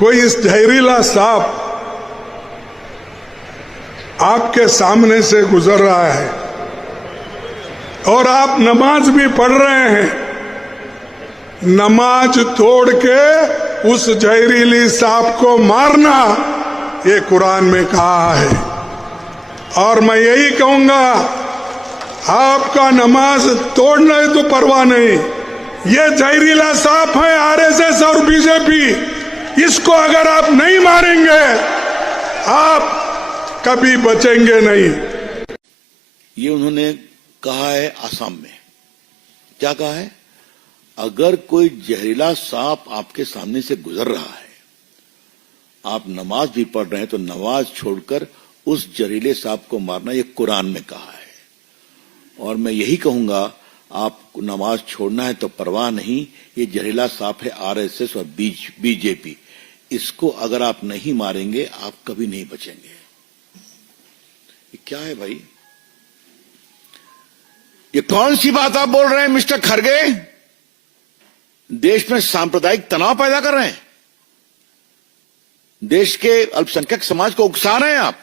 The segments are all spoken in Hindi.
कोई इस जहरीला सांप आपके सामने से गुजर रहा है और आप नमाज भी पढ़ रहे हैं, नमाज तोड़ के उस जहरीली सांप को मारना, ये कुरान में कहा है। और मैं यही कहूंगा, आपका नमाज तोड़ना है तो परवाह नहीं, ये जहरीला सांप है आरएसएस और बीजेपी, इसको अगर आप नहीं मारेंगे आप कभी बचेंगे नहीं। ये उन्होंने कहा है असम में। क्या कहा है? अगर कोई जहरीला सांप आपके सामने से गुजर रहा है, आप नमाज भी पढ़ रहे हैं, तो नमाज छोड़कर उस जहरीले सांप को मारना, ये कुरान में कहा है। और मैं यही कहूंगा, आपको नमाज छोड़ना है तो परवाह नहीं, ये जहरीला सांप है आरएसएस और बीजेपी, इसको अगर आप नहीं मारेंगे आप कभी नहीं बचेंगे। ये क्या है भाई? ये कौन सी बात आप बोल रहे हैं मिस्टर खरगे? देश में सांप्रदायिक तनाव पैदा कर रहे हैं, देश के अल्पसंख्यक समाज को उकसा रहे हैं आप,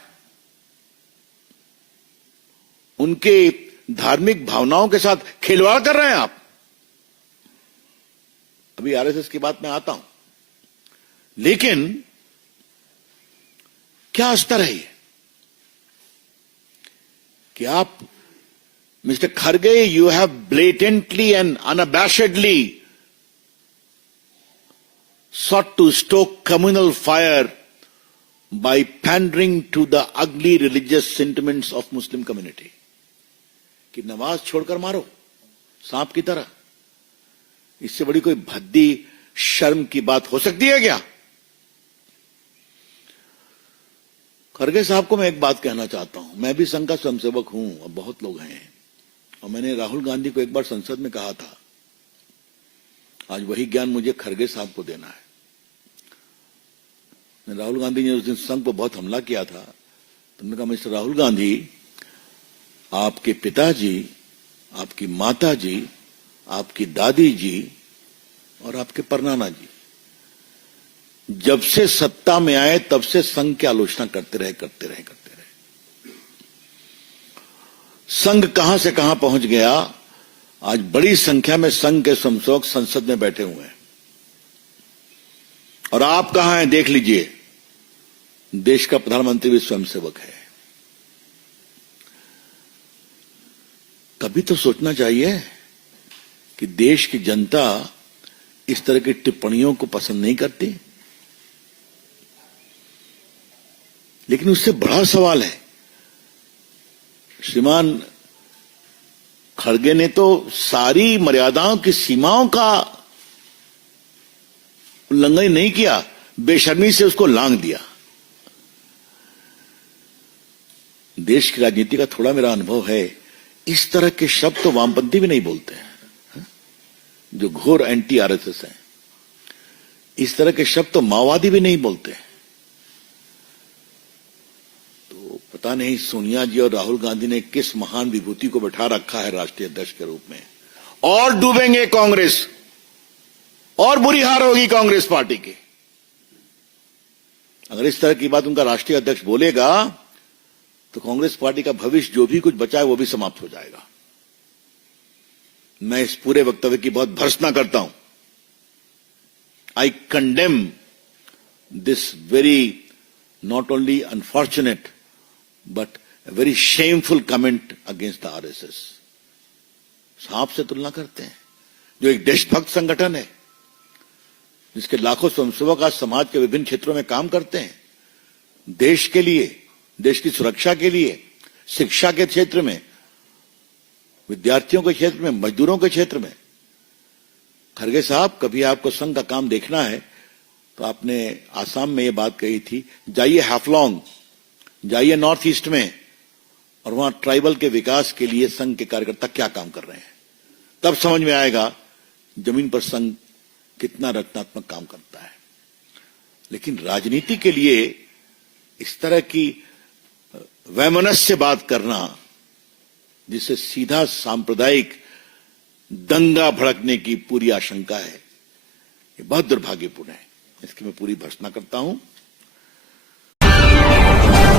उनके धार्मिक भावनाओं के साथ खिलवाड़ कर रहे हैं आप। अभी आरएसएस की बात में आता हूं, लेकिन क्या स्तर है ये कि आप mister Kharge, you have blatantly and unabashedly sought to stoke communal fire by pandering to the ugly religious sentiments of Muslim community. कि नमाज छोड़कर मारो सांप की तरह, इससे बड़ी कोई भद्दी शर्म की बात हो सकती है क्या? खरगे साहब को मैं एक बात कहना चाहता हूं, मैं भी संघ का स्वयंसेवक हूं और बहुत लोग हैं, और मैंने राहुल गांधी को एक बार संसद में कहा था, आज वही ज्ञान मुझे खरगे साहब को देना है। राहुल गांधी ने उस दिन संघ पर बहुत हमला किया था, तो मैंने कहा, मिस्टर राहुल गांधी, आपके पिताजी, आपकी माताजी, आपकी दादी जी और आपके परनाना जी जब से सत्ता में आए तब से संघ की आलोचना करते रहे। संघ कहां से कहां पहुंच गया। आज बड़ी संख्या में संघ के स्वयंसेवक संसद में बैठे हुए हैं, और आप कहां हैं देख लीजिए। देश का प्रधानमंत्री भी स्वयंसेवक है। कभी तो सोचना चाहिए कि देश की जनता इस तरह की टिप्पणियों को पसंद नहीं करती। लेकिन उससे बड़ा सवाल है, श्रीमान खड़गे ने तो सारी मर्यादाओं की सीमाओं का उल्लंघन नहीं किया, बेशर्मी से उसको लांघ दिया। देश की राजनीति का थोड़ा मेरा अनुभव है, इस तरह के शब्द तो वामपंथी भी नहीं बोलते हैं, जो घोर एंटी आरएसएस हैं। इस तरह के शब्द तो माओवादी भी नहीं बोलते हैं। तो पता नहीं सोनिया जी और राहुल गांधी ने किस महान विभूति को बैठा रखा है राष्ट्रीय अध्यक्ष के रूप में। और डूबेंगे कांग्रेस, और बुरी हार होगी कांग्रेस पार्टी की। अगर इस तरह की बात उनका राष्ट्रीय अध्यक्ष बोलेगा तो कांग्रेस पार्टी का भविष्य जो भी कुछ बचा है वो भी समाप्त हो जाएगा। मैं इस पूरे वक्तव्य की बहुत भर्त्सना करता हूं। आई condemn this very not only unfortunate but very shameful comment against the RSS. सांप से तुलना करते हैं, जो एक देशभक्त संगठन है, जिसके लाखों स्वयंसेवक आज समाज के विभिन्न क्षेत्रों में काम करते हैं, देश के लिए, देश की सुरक्षा के लिए, शिक्षा के क्षेत्र में, विद्यार्थियों के क्षेत्र में, मजदूरों के क्षेत्र में। खरगे साहब, कभी आपको संघ का काम देखना है तो आपने आसाम में ये बात कही थी, जाइए हाफलॉन्ग, जाइए नॉर्थ ईस्ट में, और वहां ट्राइबल के विकास के लिए संघ के कार्यकर्ता क्या काम कर रहे हैं। तब समझ में आएगा जमीन पर संघ कितना रचनात्मक काम करता है। लेकिन राजनीति के लिए इस तरह की वैमनस्य बात करना, जिससे सीधा सांप्रदायिक दंगा भड़कने की पूरी आशंका है, ये बहुत दुर्भाग्यपूर्ण है। इसकी मैं पूरी भर्त्सना करता हूं।